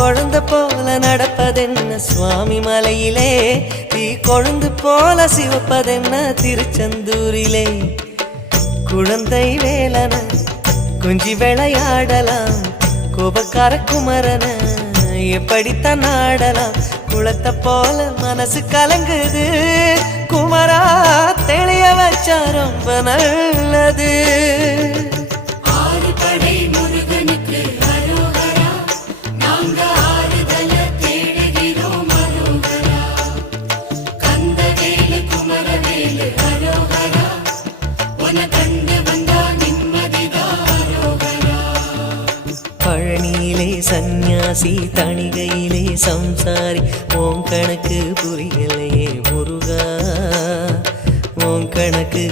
குழந்தை போல நடப்பதென்ன சுவாமி மலையிலே, தீ கொழுந்து போல சிவப்பதென்ன திருச்செந்தூரிலே. குழந்தை வேலன குஞ்சி விளையாடலாம், கோபக்கார குமரன எப்படித்தான் ஆடலாம். குளத்தை போல மனசு கலங்குது, குமரா தெளிய வச்சா ரொம்ப நல்லது. பழனியிலே சந்நியாசி, தணிகையிலே சம்சாரி, உன் கணக்கு புரியலையே முருகா, உன் கணக்கு